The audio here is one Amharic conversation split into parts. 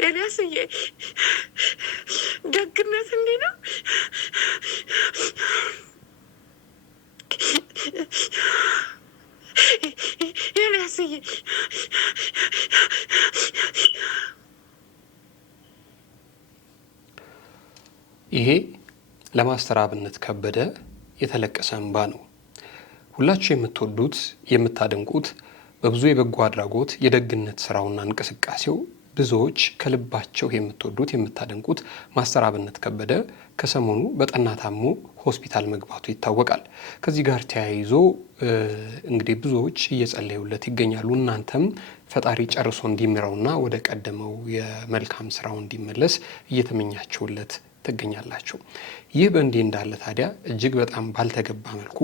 ኤልያስዬ ደግነት እንዲህ ነው። ኤልያስዬ ይሄ ለማስተር አብነት ከበደ የተለቀሰ እንባ ነው። ሁላችሁ የምትወዱት የምታደንቁት በብዙ የበጎ አድራጎት የደግነት ስራውና እንቅስቃሴው ብዙዎች ከልባቸው የምትወዱት የምታደንቁት ማስተር አብነት ከበደ ከሰሞኑ በጠና ታሞ ሆስፒታል መግባቱ ይታወቃል። ከዚህ ጋር ተያይዞ እንግዲህ ብዙዎች እየጸለዩለት ይገኛሉ። እናንተም ፈጣሪ ጨርሶ እንዲምረውና ወደ ቀደመው የመልካም ስራው እንዲመለስ እየተመኛችሁለት ትገኛላችሁ። ይህ በእንዲህ እንዳለ ታዲያ እጅግ በጣም ባልተገባ መልኩ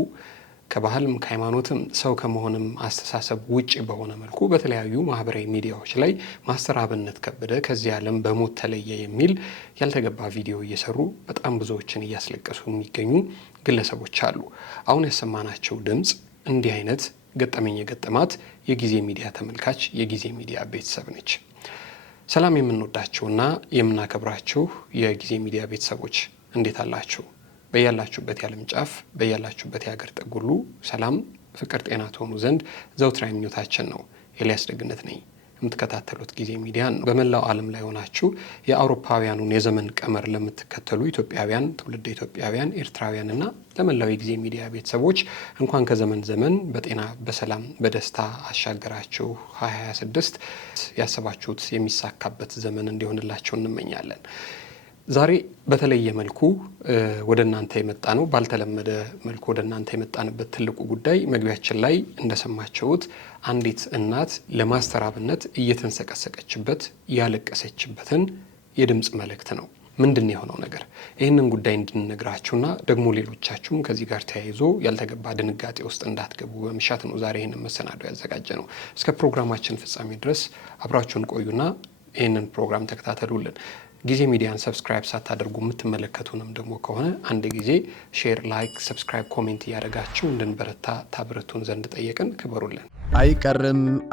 ከባህልም ከሃይማኖትም ሰው ከመሆንም አስተሳሰብ ውጪ በሆነ መልኩ በተለያዩ ማህበራዊ ሚዲያዎች ላይ ማስተር አብነት ከበደ ከዚህ ዓለም በሞት ተለየ የሚል ያልተገባ ቪዲዮ እየሰሩ በጣም ብዙዎችን እያስለቀሱ የሚገኙ ግለሰቦች አሉ። አሁን ያሰማናቸው ድምፅ እንዲህ አይነት ገጠመኝ የገጠማት የጊዜ ሚዲያ ተመልካች የጊዜ ሚዲያ ቤተሰብ ነች። ሰላም የምንወዳችሁና የምናከብራችሁ የጊዜ ሚዲያ ቤተሰቦች እንዴት አላችሁ? በያላችሁበት የዓለም ጫፍ በያላችሁበት የሀገር ጥግ ሁሉ ሰላም፣ ፍቅር፣ ጤና ትሆኑ ዘንድ ዘውትራዊ ምኞታችን ነው። ኤልያስ ደግነት ነኝ። የምትከታተሉት ጊዜ ሚዲያ ነው። በመላው ዓለም ላይ ሆናችሁ የአውሮፓውያኑን የዘመን ቀመር ለምትከተሉ ኢትዮጵያውያን፣ ትውልደ ኢትዮጵያውያን፣ ኤርትራውያን እና ለመላው የጊዜ ሚዲያ ቤተሰቦች እንኳን ከዘመን ዘመን በጤና በሰላም በደስታ አሻገራችሁ። 2026 ያሰባችሁት የሚሳካበት ዘመን እንዲሆንላችሁ እንመኛለን። ዛሬ በተለየ መልኩ ወደ እናንተ የመጣ ነው። ባልተለመደ መልኩ ወደ እናንተ የመጣንበት ትልቁ ጉዳይ መግቢያችን ላይ እንደሰማችሁት አንዲት እናት ለማስተር አብነት እየተንሰቀሰቀችበት ያለቀሰችበትን የድምፅ መልእክት ነው። ምንድን የሆነው ነገር? ይህንን ጉዳይ እንድንነግራችሁና ደግሞ ሌሎቻችሁም ከዚህ ጋር ተያይዞ ያልተገባ ድንጋጤ ውስጥ እንዳትገቡ በመሻት ነው ዛሬ ይህንን መሰናዶ ያዘጋጀ ነው። እስከ ፕሮግራማችን ፍጻሜ ድረስ አብራችሁን ቆዩና ይህንን ፕሮግራም ተከታተሉልን። ጊዜ ሚዲያን ሰብስክራይብ ሳታደርጉ የምትመለከቱንም ደግሞ ከሆነ አንድ ጊዜ ሼር፣ ላይክ፣ ሰብስክራይብ፣ ኮሜንት እያደረጋችሁ እንድንበረታ ታብረቱን ዘንድ ጠየቅን። ክበሩልን።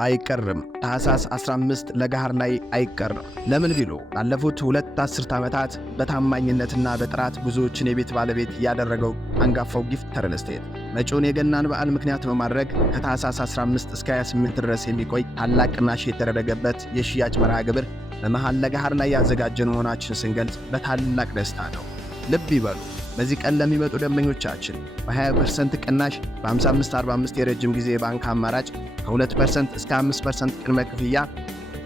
አይቀርም ታህሳስ 15 ለገሃር ላይ አይቀርም። ለምን ቢሉ ላለፉት 2 አስርት ዓመታት በታማኝነትና በጥራት ብዙዎችን የቤት ባለቤት ያደረገው አንጋፋው ጊፍት ሪል ስቴት መጪውን የገናን በዓል ምክንያት በማድረግ ከታህሳስ 15 እስከ 28 ድረስ የሚቆይ ታላቅ ቅናሽ የተደረገበት የሽያጭ መርሃ ግብር በመሃል ለገሃር ላይ ያዘጋጀን መሆናችን ስንገልጽ በታላቅ ደስታ ነው። ልብ ይበሉ፣ በዚህ ቀን ለሚመጡ ደንበኞቻችን በ20% ቅናሽ በ55/45 የረጅም ጊዜ ባንክ አማራጭ ከ2% እስከ 5% ቅድመ ክፍያ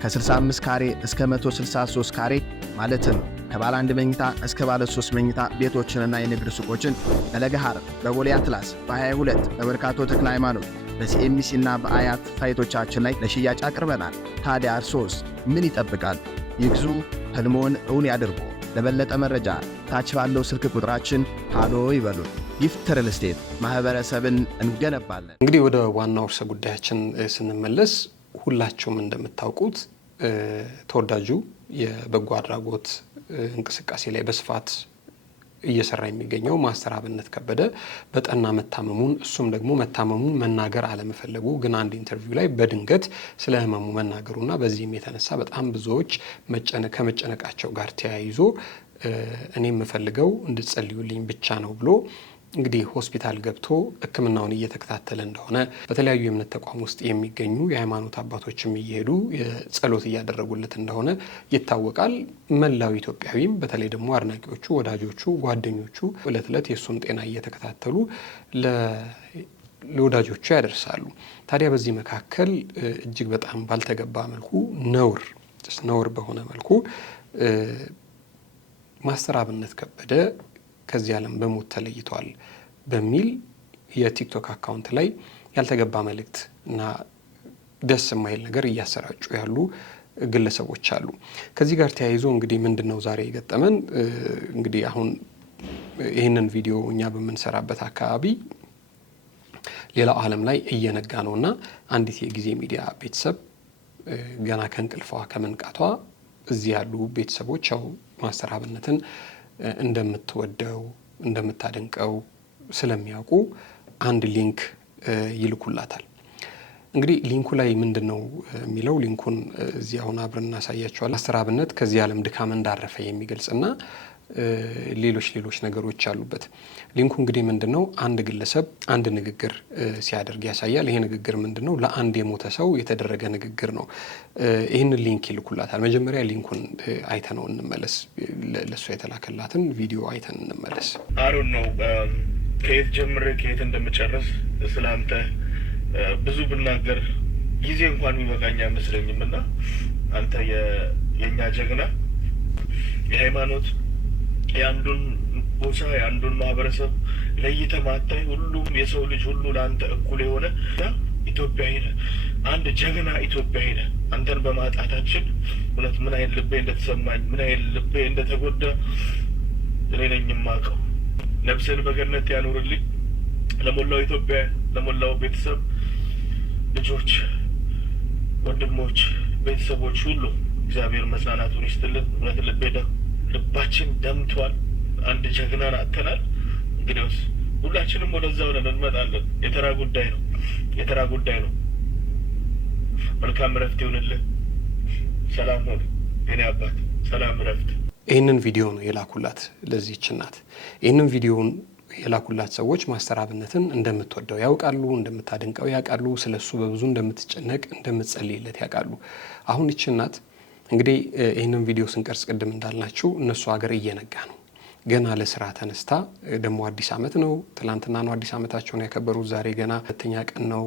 ከ65 ካሬ እስከ 163 ካሬ ማለትም ከባለ 1 መኝታ እስከ ባለ 3 መኝታ ቤቶችንና የንግድ ሱቆችን በለገሃር በቦሌ አትላስ በ22 በመርካቶ ተክለ ሃይማኖት በሲኤምሲ እና በአያት ሳይቶቻችን ላይ ለሽያጭ አቅርበናል። ታዲያ እርሶስ ምን ይጠብቃል? ይግዙ፣ ህልሞን እውን ያድርጉ። ለበለጠ መረጃ ታች ባለው ስልክ ቁጥራችን ሃሎ ይበሉን። ጊፍት ሪል ስቴት ማህበረሰብን እንገነባለን። እንግዲህ ወደ ዋናው ርዕሰ ጉዳያችን ስንመለስ ሁላችሁም እንደምታውቁት ተወዳጁ የበጎ አድራጎት እንቅስቃሴ ላይ በስፋት እየሰራ የሚገኘው ማስተር አብነት ከበደ በጠና መታመሙን እሱም ደግሞ መታመሙን መናገር አለመፈለጉ ግን አንድ ኢንተርቪው ላይ በድንገት ስለ ህመሙ መናገሩና በዚህም የተነሳ በጣም ብዙዎች ከመጨነቃቸው ጋር ተያይዞ እኔ የምፈልገው እንድትጸልዩልኝ ብቻ ነው ብሎ እንግዲህ ሆስፒታል ገብቶ ሕክምናውን እየተከታተለ እንደሆነ በተለያዩ የእምነት ተቋም ውስጥ የሚገኙ የሃይማኖት አባቶችም እየሄዱ ጸሎት እያደረጉለት እንደሆነ ይታወቃል። መላው ኢትዮጵያዊም በተለይ ደግሞ አድናቂዎቹ፣ ወዳጆቹ፣ ጓደኞቹ ዕለት ዕለት የእሱን ጤና እየተከታተሉ ለወዳጆቹ ያደርሳሉ። ታዲያ በዚህ መካከል እጅግ በጣም ባልተገባ መልኩ ነውር በሆነ መልኩ ማስተር አብነት ከበደ ከዚህ ዓለም በሞት ተለይቷል በሚል የቲክቶክ አካውንት ላይ ያልተገባ መልእክት እና ደስ የማይል ነገር እያሰራጩ ያሉ ግለሰቦች አሉ። ከዚህ ጋር ተያይዞ እንግዲህ ምንድነው ዛሬ የገጠመን? እንግዲህ አሁን ይህንን ቪዲዮ እኛ በምንሰራበት አካባቢ ሌላው ዓለም ላይ እየነጋ ነውና አንዲት የጊዜ ሚዲያ ቤተሰብ ገና ከእንቅልፏ ከመንቃቷ እዚህ ያሉ ቤተሰቦች ያው ማስተር አብነትን እንደምትወደው እንደምታደንቀው ስለሚያውቁ አንድ ሊንክ ይልኩላታል። እንግዲህ ሊንኩ ላይ ምንድነው የሚለው ሊንኩን እዚህ አሁን አብረን እናሳያቸዋለን። ማስተር አብነት ከዚህ ዓለም ድካም እንዳረፈ የሚገልጽና ሌሎች ነገሮች አሉበት። ሊንኩ እንግዲህ ምንድነው አንድ ግለሰብ አንድ ንግግር ሲያደርግ ያሳያል። ይሄ ንግግር ምንድነው ለአንድ የሞተ ሰው የተደረገ ንግግር ነው። ይህንን ሊንክ ይልኩላታል። መጀመሪያ ሊንኩን አይተነው እንመለስ። ለእሷ የተላከላትን ቪዲዮ አይተን እንመለስ። አሮን ነው ከየት ጀምሬ ከየት እንደምጨርስ ስላንተ ብዙ ብናገር ጊዜ እንኳን የሚበቃኝ አይመስለኝም እና አንተ የእኛ ጀግና የሃይማኖት የአንዱን ጎሳ የአንዱን ማህበረሰብ ለይተህ ማታይ ሁሉም የሰው ልጅ ሁሉ ለአንተ እኩል የሆነ ኢትዮጵያዊ ነህ። አንድ ጀግና ኢትዮጵያዊ ነህ። አንተን በማጣታችን እውነት ምን አይነት ልቤ እንደተሰማኝ ምን አይነት ልቤ እንደተጎዳ እኔ ነኝ የማውቀው። ነፍስን በገነት ያኑርልኝ። ለሞላው ኢትዮጵያ ለሞላው ቤተሰብ ልጆች፣ ወንድሞች፣ ቤተሰቦች ሁሉ እግዚአብሔር መጽናናቱን ይስጥልን። እውነት ልባችን ደምቷል። አንድ ጀግናን አጥተናል። እንግዲያውስ ሁላችንም ወደዛ ሆነን እንመጣለን። የተራ ጉዳይ ነው። መልካም እረፍት ይሁንልህ። ሰላም ሆነ የኔ አባት፣ ሰላም እረፍት። ይህንን ቪዲዮ ነው የላኩላት ለዚህች እናት። ይህንን ቪዲዮን የላኩላት ሰዎች ማስተር አብነትን እንደምትወደው ያውቃሉ፣ እንደምታደንቀው ያውቃሉ፣ ስለሱ በብዙ እንደምትጨነቅ እንደምትጸልይለት ያውቃሉ። አሁን ይች እናት እንግዲህ ይህንን ቪዲዮ ስንቀርጽ ቅድም እንዳልናችሁ እነሱ ሀገር እየነጋ ነው። ገና ለስራ ተነስታ ደግሞ አዲስ ዓመት ነው። ትላንትና ነው አዲስ ዓመታቸውን ያከበሩት። ዛሬ ገና ሁለተኛ ቀን ነው።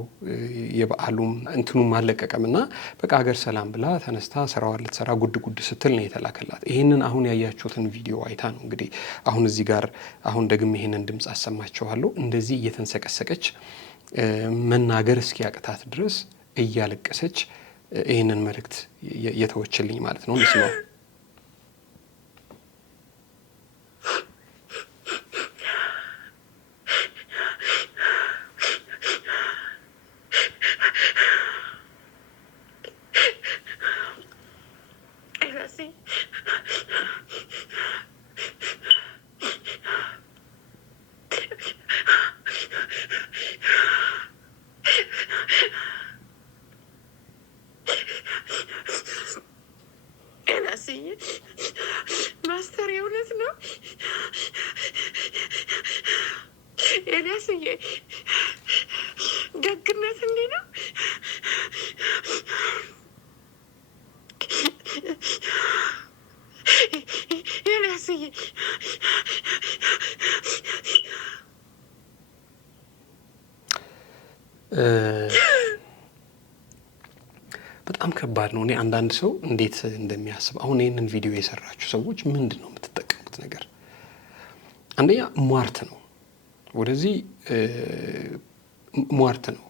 የበዓሉም እንትኑም አለቀቀምና በቃ ሀገር ሰላም ብላ ተነስታ ስራዋን ልትሰራ ጉድ ስትል ነው የተላከላት። ይህንን አሁን ያያችሁትን ቪዲዮ አይታ ነው እንግዲህ አሁን እዚህ ጋር አሁን ደግም ይህንን ድምፅ አሰማችኋለሁ። እንደዚህ እየተንሰቀሰቀች መናገር እስኪያቅታት ድረስ እያለቀሰች ይህንን መልእክት የተወችልኝ ማለት ነው። ምስሉ ማስተር የእውነት ነው ኤልያስዬ፣ ደግነት እንዲህ ነው። ኤልያስዬ በጣም ከባድ ነው። እኔ አንዳንድ ሰው እንዴት እንደሚያስብ አሁን ይህንን ቪዲዮ የሰራችሁ ሰዎች ምንድን ነው የምትጠቀሙት ነገር? አንደኛ ሟርት ነው፣ ወደዚህ ሟርት ነው።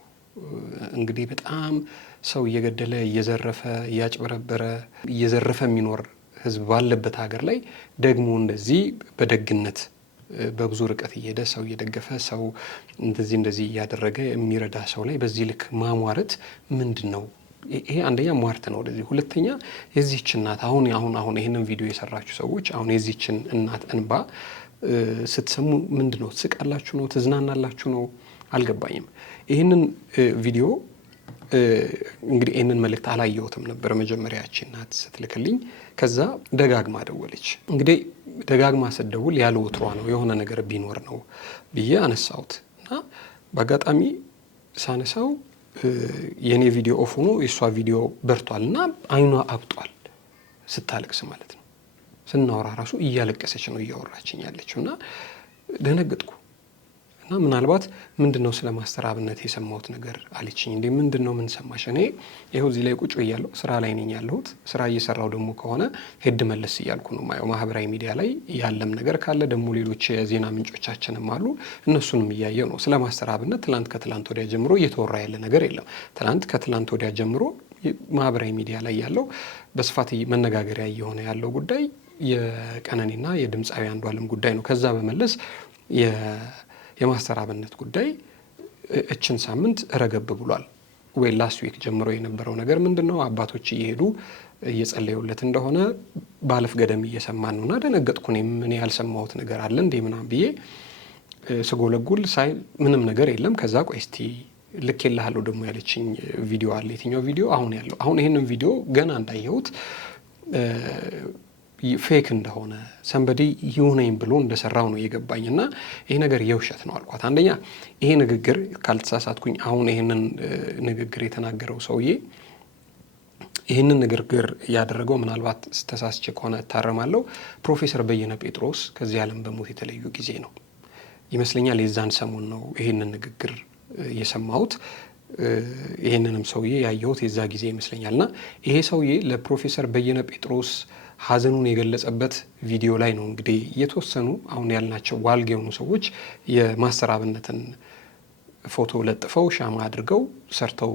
እንግዲህ በጣም ሰው እየገደለ እየዘረፈ እያጭበረበረ እየዘረፈ የሚኖር ህዝብ ባለበት ሀገር ላይ ደግሞ እንደዚህ በደግነት በብዙ ርቀት እየሄደ ሰው እየደገፈ ሰው እንደዚህ እያደረገ የሚረዳ ሰው ላይ በዚህ ልክ ማሟረት ምንድን ነው? ይሄ አንደኛ ሟርት ነው ወደዚህ። ሁለተኛ የዚህች እናት አሁን ይሄንን ቪዲዮ የሰራችሁ ሰዎች አሁን የዚህችን እናት እንባ ስትሰሙ ምንድን ነው? ትስቃላችሁ ነው? ትዝናናላችሁ ነው? አልገባኝም። ይህንን ቪዲዮ እንግዲህ ይህንን መልእክት አላየሁትም ነበር መጀመሪያች እናት ስትልክልኝ። ከዛ ደጋግማ ደወለች። እንግዲህ ደጋግማ ስትደውል ያለ ወትሯ ነው የሆነ ነገር ቢኖር ነው ብዬ አነሳሁት እና በአጋጣሚ ሳነሳው የኔ ቪዲዮ ኦፍ ሆኖ የሷ ቪዲዮ በርቷል እና አይኗ አብጧል ስታለቅስ ማለት ነው። ስናወራ ራሱ እያለቀሰች ነው እያወራችኝ ያለችው እና ደነገጥኩ። እና ምናልባት ምንድነው ስለ ማስተር አብነት የሰማሁት ነገር አለችኝ። እንዴ ምንድነው? ምን ሰማሽ? እኔ ይኸው እዚህ ላይ ቁጭ እያለሁ ስራ ላይ ነኝ ያለሁት። ስራ እየሰራው ደግሞ ከሆነ ሄድ መለስ እያልኩ ነው ማየው። ማህበራዊ ሚዲያ ላይ ያለም ነገር ካለ ደግሞ ሌሎች የዜና ምንጮቻችንም አሉ፣ እነሱንም እያየው ነው። ስለ ማስተር አብነት ከትላንት ወዲያ ጀምሮ እየተወራ ያለ ነገር የለም። ከትላንት ወዲያ ጀምሮ ማህበራዊ ሚዲያ ላይ ያለው በስፋት መነጋገሪያ እየሆነ ያለው ጉዳይ የቀነኒና የድምፃዊ አንዷለም ጉዳይ ነው። ከዛ በመለስ የማስተር አብነት ጉዳይ እችን ሳምንት ረገብ ብሏል ወይ? ላስት ዊክ ጀምሮ የነበረው ነገር ምንድነው? አባቶች እየሄዱ እየጸለዩለት እንደሆነ ባለፍ ገደም እየሰማን ነውና ደነገጥኩ። እኔ ያልሰማሁት ነገር አለ እንዴ ምናምን ብዬ ስጎለጉል ሳይ ምንም ነገር የለም። ከዛ ቆይ እስቲ ልኬልሃለሁ ደግሞ ያለችኝ ቪዲዮ አለ። የትኛው ቪዲዮ? አሁን ይሄንን ቪዲዮ ገና እንዳየሁት ፌክ እንደሆነ ሰንበዲ ይሁነኝ ብሎ እንደሰራው ነው የገባኝ እና ይሄ ነገር የውሸት ነው አልኳት። አንደኛ ይሄ ንግግር ካልተሳሳትኩኝ አሁን ይሄንን ንግግር የተናገረው ሰውዬ ይህንን ንግግር ያደረገው ምናልባት ተሳስቼ ከሆነ እታረማለሁ ፕሮፌሰር በየነ ጴጥሮስ ከዚህ ዓለም በሞት የተለዩ ጊዜ ነው ይመስለኛል። የዛን ሰሞን ነው ይህንን ንግግር የሰማሁት። ይህንንም ሰውዬ ያየሁት የዛ ጊዜ ይመስለኛል። እና ይሄ ሰውዬ ለፕሮፌሰር በየነ ጴጥሮስ ሀዘኑን የገለጸበት ቪዲዮ ላይ ነው እንግዲህ የተወሰኑ አሁን ያልናቸው ዋልግ የሆኑ ሰዎች የማስተር አብነትን ፎቶ ለጥፈው ሻማ አድርገው ሰርተው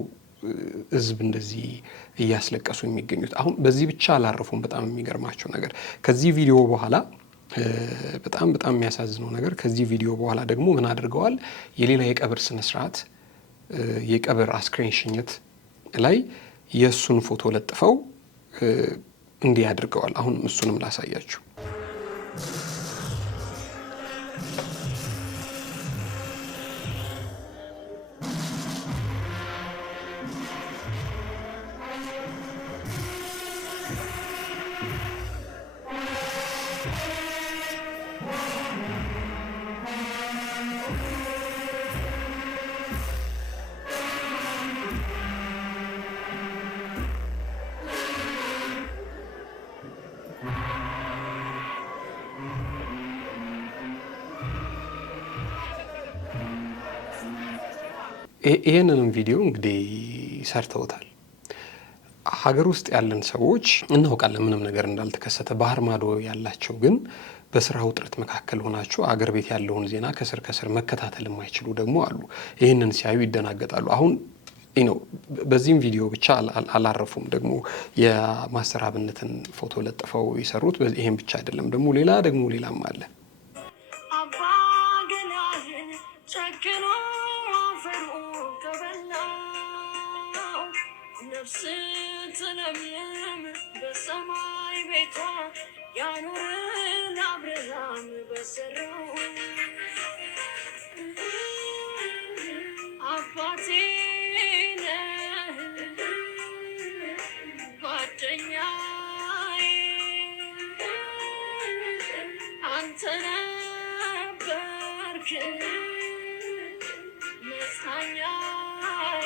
ህዝብ እንደዚህ እያስለቀሱ የሚገኙት። አሁን በዚህ ብቻ አላረፉም። በጣም የሚገርማቸው ነገር ከዚህ ቪዲዮ በኋላ በጣም የሚያሳዝነው ነገር ከዚህ ቪዲዮ በኋላ ደግሞ ምን አድርገዋል? የሌላ የቀብር ስነ ስርዓት የቀብር አስክሬን ሽኝት ላይ የእሱን ፎቶ ለጥፈው እንዲህ አድርገዋል። አሁን እሱንም ላሳያችሁ። ይህንንም ቪዲዮ እንግዲህ ሰርተውታል። ሀገር ውስጥ ያለን ሰዎች እናውቃለን ምንም ነገር እንዳልተከሰተ። ባህር ማዶ ያላቸው ግን በስራ ውጥረት መካከል ሆናቸው አገር ቤት ያለውን ዜና ከስር ከስር መከታተል የማይችሉ ደግሞ አሉ። ይህንን ሲያዩ ይደናገጣሉ። አሁን በዚህም ቪዲዮ ብቻ አላረፉም። ደግሞ የማስተር አብነትን ፎቶ ለጥፈው የሰሩት ይሄን ብቻ አይደለም። ደግሞ ሌላም አለ። ስትለምልም በሰማይ ቤቷ ያኑርን አብርሃም በሰራው አባቴ ነህ ጓደኛዬ አንተ ነበርክ መጽናኛዬ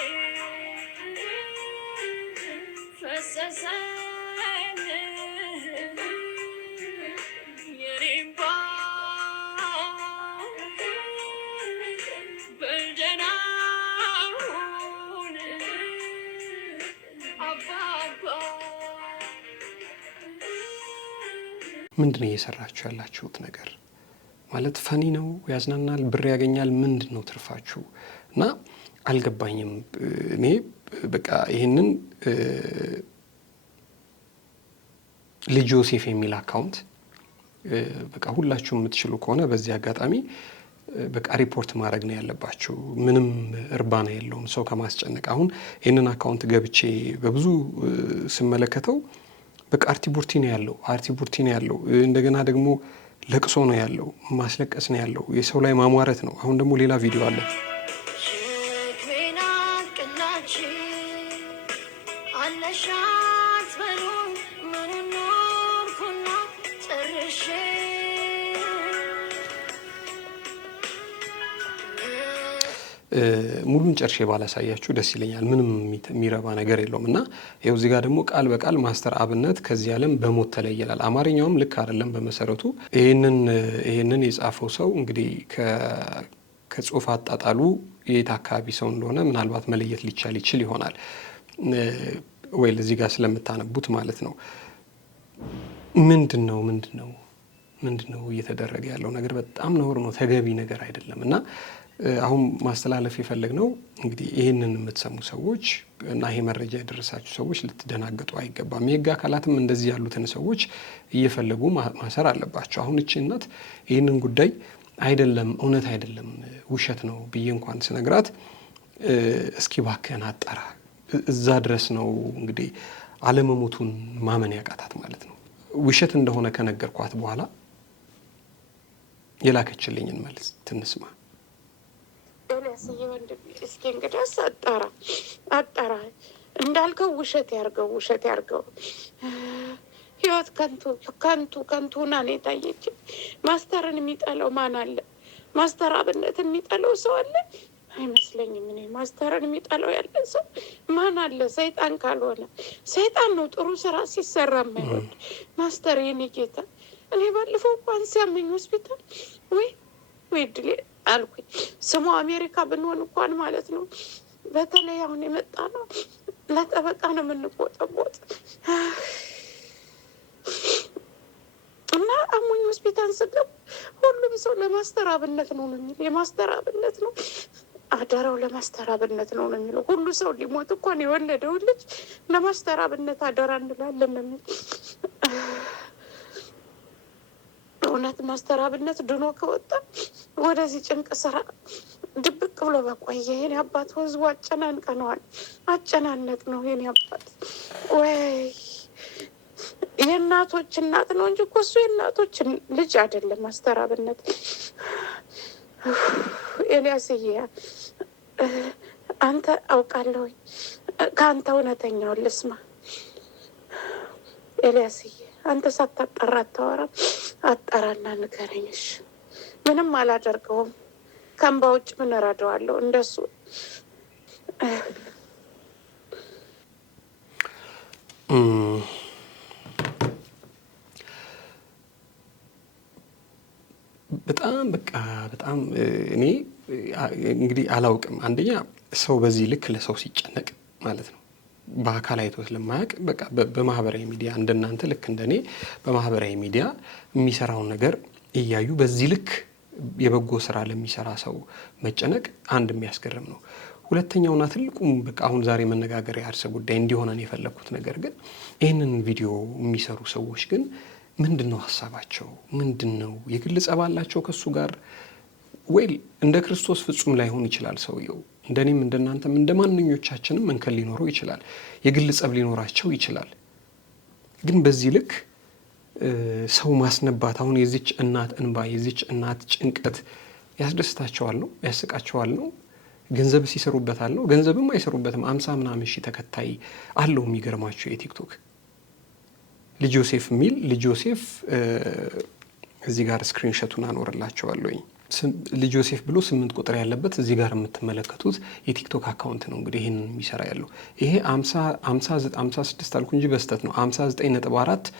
ምንድነው እየሰራችሁ ያላችሁት ነገር? ማለት ፈኒ ነው? ያዝናናል? ብር ያገኛል? ምንድነው ትርፋችሁ? እና አልገባኝም። እኔ በቃ ይሄንን ልጅ ዮሴፍ የሚል አካውንት በቃ ሁላችሁ የምትችሉ ከሆነ በዚህ አጋጣሚ በቃ ሪፖርት ማድረግ ነው ያለባችሁ። ምንም እርባና የለውም ሰው ከማስጨነቅ። አሁን ይህንን አካውንት ገብቼ በብዙ ስመለከተው በቃ አርቲቡርቲ ነው ያለው። እንደገና ደግሞ ለቅሶ ነው ያለው፣ ማስለቀስ ነው ያለው፣ የሰው ላይ ማሟረት ነው። አሁን ደግሞ ሌላ ቪዲዮ አለ። ሙሉን ጨርሼ ባላሳያችሁ ደስ ይለኛል። ምንም የሚረባ ነገር የለውም። እና ይኸው እዚህ ጋር ደግሞ ቃል በቃል ማስተር አብነት ከዚህ ዓለም በሞት ተለየ ይላል። አማርኛውም ልክ አይደለም በመሰረቱ። ይህንን የጻፈው ሰው እንግዲህ ከጽሁፍ አጣጣሉ የት አካባቢ ሰው እንደሆነ ምናልባት መለየት ሊቻል ይችል ይሆናል ወይ እዚህ ጋር ስለምታነቡት ማለት ነው። ምንድነው እየተደረገ ያለው ነገር? በጣም ነውር ነው፣ ተገቢ ነገር አይደለም። እና አሁን ማስተላለፍ የፈለግነው እንግዲህ ይህንን የምትሰሙ ሰዎች እና ይሄ መረጃ የደረሳችሁ ሰዎች ልትደናገጡ አይገባም። የህግ አካላትም እንደዚህ ያሉትን ሰዎች እየፈለጉ ማሰር አለባቸው። አሁን እቺ እናት ይህንን ጉዳይ አይደለም እውነት አይደለም ውሸት ነው ብዬ እንኳን ስነግራት እስኪ ባክህን አጣራ፣ እዛ ድረስ ነው እንግዲህ አለመሞቱን ማመን ያቃታት ማለት ነው። ውሸት እንደሆነ ከነገርኳት በኋላ የላከችልኝን መልስ ትንስማ። ኤልያስ ኤልያስዬ ወንድሜ እስኪ እንግዲህ አጣራ እንዳልከው ውሸት ያርገው። ህይወት ከንቱ ሆና ነው የታየችኝ። ማስተርን የሚጠላው ማን አለ? ማስተር አብነትን የሚጠላው ሰው አለ? አይመስለኝም። እኔ ማስተርን የሚጠላው ያለ ሰው ማን አለ? ሰይጣን ካልሆነ ሰይጣን ነው ጥሩ ስራ ሲሰራ የማይወድ። ማስተር የኔ ጌታ፣ እኔ ባለፈው እንኳን ሲያመኝ ሆስፒታል ወይ ድሌ አልኩኝ። ስሙ አሜሪካ ብንሆን እንኳን ማለት ነው። በተለይ አሁን የመጣ ነው ለጠበቃ ነው የምንቆጠቦት እና አሞኝ ሆስፒታል ስገብ ሁሉም ሰው ለማስተር አብነት ነው የሚል። የማስተር አብነት ነው አደራው፣ ለማስተር አብነት ነው የሚለው። ሁሉ ሰው ሊሞት እንኳን የወለደው ልጅ ለማስተር አብነት አደራ እንላለን ነው የሚል። እውነት ማስተር አብነት ድኖ ከወጣ ወደዚህ ጭንቅ ስራ ድብቅ ብሎ በቆየ የኔ አባት ህዝቡ አጨናነቅ ነው የኔ አባት። ወይ የእናቶች እናት ነው እንጂ እኮ እሱ የእናቶች ልጅ አይደለም ማስተር አብነት። ኤልያስዬ አንተ አውቃለሁ ከአንተ እውነተኛውን ልስማ። ኤልያስዬ አንተ ሳታጣራ አታወራም። አጣራና ንገረኝሽ። ምንም አላደርገውም ከእንባ ውጭ ምን እረዳዋለሁ? እንደሱ በጣም እኔ እንግዲህ አላውቅም። አንደኛ ሰው በዚህ ልክ ለሰው ሲጨነቅ ማለት ነው በአካል አይቶ ስለማያውቅ በቃ በማህበራዊ ሚዲያ እንደናንተ ልክ እንደኔ በማህበራዊ ሚዲያ የሚሰራውን ነገር እያዩ በዚህ ልክ የበጎ ስራ ለሚሰራ ሰው መጨነቅ አንድ የሚያስገርም ነው። ሁለተኛውና ትልቁም በቃ አሁን ዛሬ መነጋገሪያ ርዕሰ ጉዳይ እንዲሆነን የፈለኩት ነገር ግን ይህንን ቪዲዮ የሚሰሩ ሰዎች ግን ምንድነው ሀሳባቸው? ምንድነው? የግል ጸብ አላቸው ከሱ ጋር ወይ? እንደ ክርስቶስ ፍጹም ላይሆን ይችላል ሰውየው። እንደኔም እንደናንተም እንደማንኞቻችንም መንከል ሊኖረው ይችላል። የግል ጸብ ሊኖራቸው ይችላል። ግን በዚህ ልክ ሰው ማስነባት አሁን የዚች እናት እንባ የዚች እናት ጭንቀት ያስደስታቸዋል ነው? ያስቃቸዋል ነው? ገንዘብ ሲሰሩበታል ነው? ገንዘብም አይሰሩበትም። 50 ምናምን ሺህ ተከታይ አለው። የሚገርማቸው የቲክቶክ ልጅ ዮሴፍ የሚል ልጅ ዮሴፍ እዚህ ጋር ስክሪንሾቱን አኖርላቸዋለሁ። ልጅ ዮሴፍ ብሎ 8 ቁጥር ያለበት እዚህ ጋር የምትመለከቱት የቲክቶክ አካውንት ነው። እንግዲህ ይሄንን የሚሰራ ያለው ይሄ 56 አልኩ እንጂ በስተት ነው። 59.4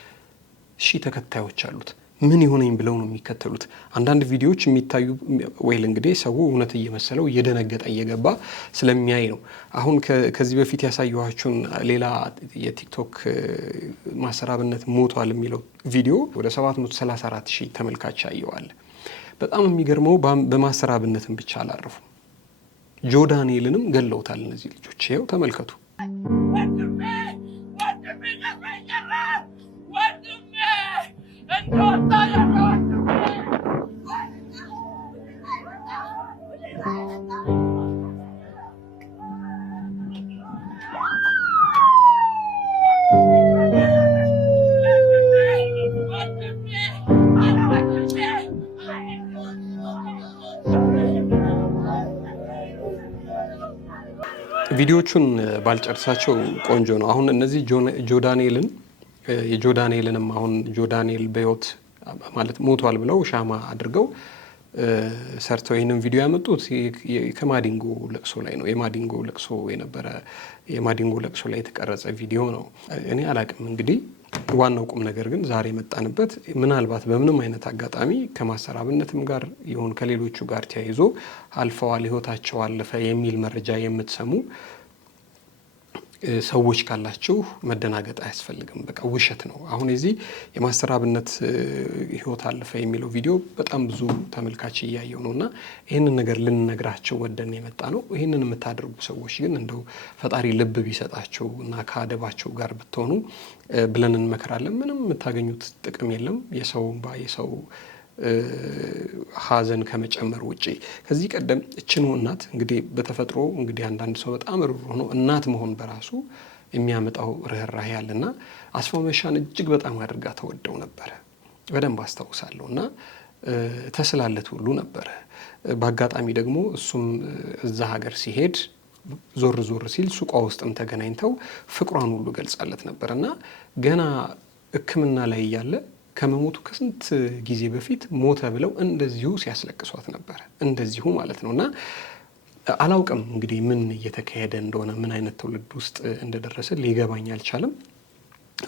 ሺህ ተከታዮች አሉት። ምን ይሆነኝ ብለው ነው የሚከተሉት። አንዳንድ ቪዲዮዎች የሚታዩ ወይል እንግዲህ ሰው እውነት እየመሰለው እየደነገጠ እየገባ ስለሚያይ ነው። አሁን ከዚህ በፊት ያሳየኋችሁን ሌላ የቲክቶክ ማሰራብነት ሞቷል የሚለው ቪዲዮ ወደ 734 ሺህ ተመልካች ያየዋል። በጣም የሚገርመው በማሰራብነትም ብቻ አላረፉም። ጆ ዳንኤልንም ገለውታል እነዚህ ልጆች። ይኸው ተመልከቱ። ቪዲዮቹን ባልጨርሳቸው ቆንጆ ነው። አሁን እነዚህ የጆ ዳንኤልንም አሁን ጆ ዳንኤል በህይወት ማለት ሞቷል ብለው ሻማ አድርገው ሰርተው ይህንን ቪዲዮ ያመጡት ከማዲንጎ ለቅሶ ላይ ነው። የማዲንጎ ለቅሶ ላይ የተቀረጸ ቪዲዮ ነው። እኔ አላቅም እንግዲህ ዋናው ቁም ነገር ግን ዛሬ መጣንበት ምናልባት በምንም አይነት አጋጣሚ ከማሰራብነትም ጋር ይሁን ከሌሎቹ ጋር ተያይዞ አልፈዋል፣ ህይወታቸው አለፈ የሚል መረጃ የምትሰሙ ሰዎች ካላችሁ መደናገጥ አያስፈልግም። በቃ ውሸት ነው። አሁን እዚህ የማሰራብነት ህይወት አለፈ የሚለው ቪዲዮ በጣም ብዙ ተመልካች እያየው ነውና ይህንን ነገር ልንነግራቸው ወደን የመጣ ነው። ይህንን የምታደርጉ ሰዎች ግን እንደው ፈጣሪ ልብ ቢሰጣቸው እና ከአደባቸው ጋር ብትሆኑ ብለን እንመከራለን። ምንም የምታገኙት ጥቅም የለም። የሰው እንባ የሰው ሀዘን ከመጨመር ውጪ። ከዚህ ቀደም እችኑ እናት እንግዲህ በተፈጥሮ እንግዲህ አንዳንድ ሰው በጣም ርኅሩህ ነው። እናት መሆን በራሱ የሚያመጣው ርኅራኄ ያለና አስፋው መሻን እጅግ በጣም አድርጋ ተወደው ነበረ። በደንብ አስታውሳለሁ። እና ተስላለት ሁሉ ነበረ። በአጋጣሚ ደግሞ እሱም እዛ ሀገር ሲሄድ ዞር ዞር ሲል ሱቋ ውስጥም ተገናኝተው ፍቅሯን ሁሉ ገልጻለት ነበር እና ገና ሕክምና ላይ እያለ ከመሞቱ ከስንት ጊዜ በፊት ሞተ ብለው እንደዚሁ ሲያስለቅሷት ነበረ። እንደዚሁ ማለት ነው እና አላውቅም እንግዲህ ምን እየተካሄደ እንደሆነ ምን አይነት ትውልድ ውስጥ እንደደረሰ ሊገባኝ አልቻለም።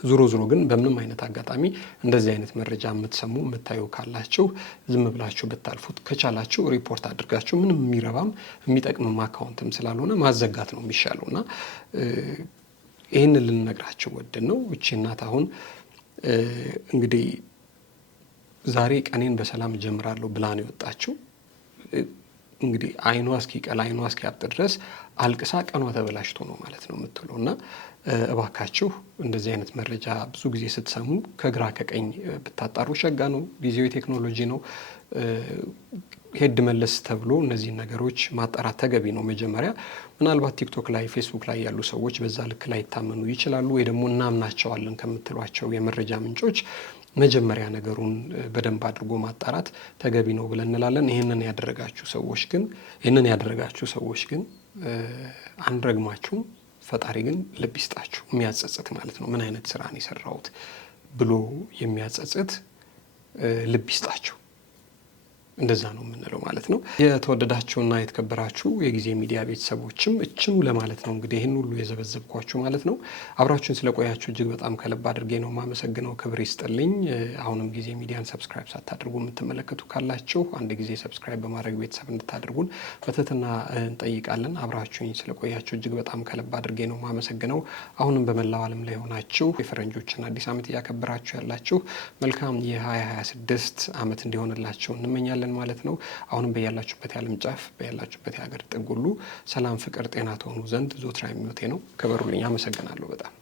ዙሮ ግን በምንም አይነት አጋጣሚ እንደዚህ አይነት መረጃ የምትሰሙ የምታዩ ካላችሁ ዝም ብላችሁ ብታልፉት፣ ከቻላችሁ ሪፖርት አድርጋችሁ ምንም የሚረባም የሚጠቅምም አካውንትም ስላልሆነ ማዘጋት ነው የሚሻለው እና ይህን ልንነግራችሁ ወድን ነው። እቺ እናት አሁን እንግዲህ ዛሬ ቀኔን በሰላም እጀምራለሁ ብላ ነው የወጣችው። እንግዲህ አይኗ እስኪቀላ አይኗ እስኪያብጥ ድረስ አልቅሳ ቀኗ ተበላሽቶ ነው ማለት ነው የምትለው እና እባካችሁ እንደዚህ አይነት መረጃ ብዙ ጊዜ ስትሰሙ ከግራ ከቀኝ ብታጣሩ ሸጋ ነው። ጊዜው የቴክኖሎጂ ነው። ሄድ መለስ ተብሎ እነዚህን ነገሮች ማጣራት ተገቢ ነው። መጀመሪያ ምናልባት ቲክቶክ ላይ ፌስቡክ ላይ ያሉ ሰዎች በዛ ልክ ላይ ይታመኑ ይችላሉ፣ ወይ ደግሞ እናምናቸዋለን ከምትሏቸው የመረጃ ምንጮች መጀመሪያ ነገሩን በደንብ አድርጎ ማጣራት ተገቢ ነው ብለን እንላለን። ይህንን ያደረጋችሁ ሰዎች ግን አንረግማችሁም። ፈጣሪ ግን ልብ ይስጣችሁ። የሚያጸጽት ማለት ነው። ምን አይነት ስራን የሰራሁት ብሎ የሚያጸጽት ልብ ይስጣችሁ። እንደዛ ነው የምንለው ማለት ነው። የተወደዳችሁና የተከበራችሁ የጊዜ ሚዲያ ቤተሰቦችም እችኑ ለማለት ነው እንግዲህ ይህን ሁሉ የዘበዘብኳችሁ ማለት ነው። አብራችሁን ስለቆያችሁ እጅግ በጣም ከልብ አድርጌ ነው የማመሰግነው። ክብር ይስጥልኝ። አሁንም ጊዜ ሚዲያን ሰብስክራይብ ሳታደርጉ የምትመለከቱ ካላችሁ አንድ ጊዜ ሰብስክራይብ በማድረግ ቤተሰብ እንድታደርጉን በትህትና እንጠይቃለን። አብራችሁኝ ስለቆያችሁ እጅግ በጣም ከልብ አድርጌ ነው የማመሰግነው። አሁንም በመላው ዓለም ላይ ሆናችሁ የፈረንጆችን አዲስ ዓመት እያከበራችሁ ያላችሁ መልካም የ2026 ዓመት እንዲሆንላችሁ እንመኛለን ማለት ነው። አሁንም በያላችሁበት የዓለም ጫፍ በያላችሁበት የሀገር ጥግ ሁሉ ሰላም፣ ፍቅር፣ ጤና ትሆኑ ዘንድ ዞትራ ምኞቴ ነው። ክበሩልኝ። አመሰግናለሁ በጣም